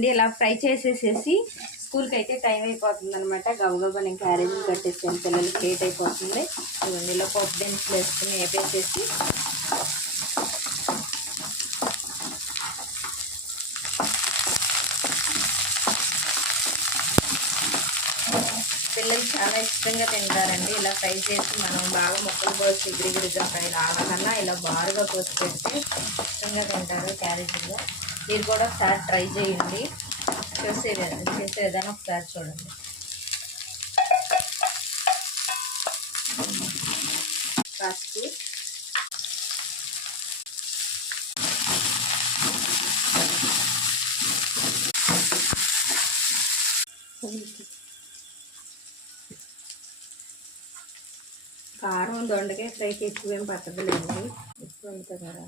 చూడండి ఇలా ఫ్రై చేసేసేసి స్కూల్కి అయితే టైం అయిపోతుంది అనమాట. గబగబా నేను క్యారేజీలు కట్టేసాను, పిల్లలకి లేట్ అయిపోతుంది. చూడండి ఇలా పప్పు దినుసులు వేసుకుని వేపేసేసి పిల్లలు చాలా ఇష్టంగా తింటారండి. ఇలా ఫ్రై చేసి మనం బాగా ముక్కలు కోసి ఎగిరిగిరిగా ఫ్రై రావాలన్నా ఇలా బారుగా కోసి పెడితే ఇష్టంగా తింటారు క్యారేజీలో. మీరు కూడా ఒకసారి ట్రై చేయండి. చేసే విధానం ఒకసారి చూడండి. పసుపు, కారం దొండకాయ ఫ్రైకి ఎక్కువేం పట్టదులేండి, ఉప్పు ఉంటుంది కదా.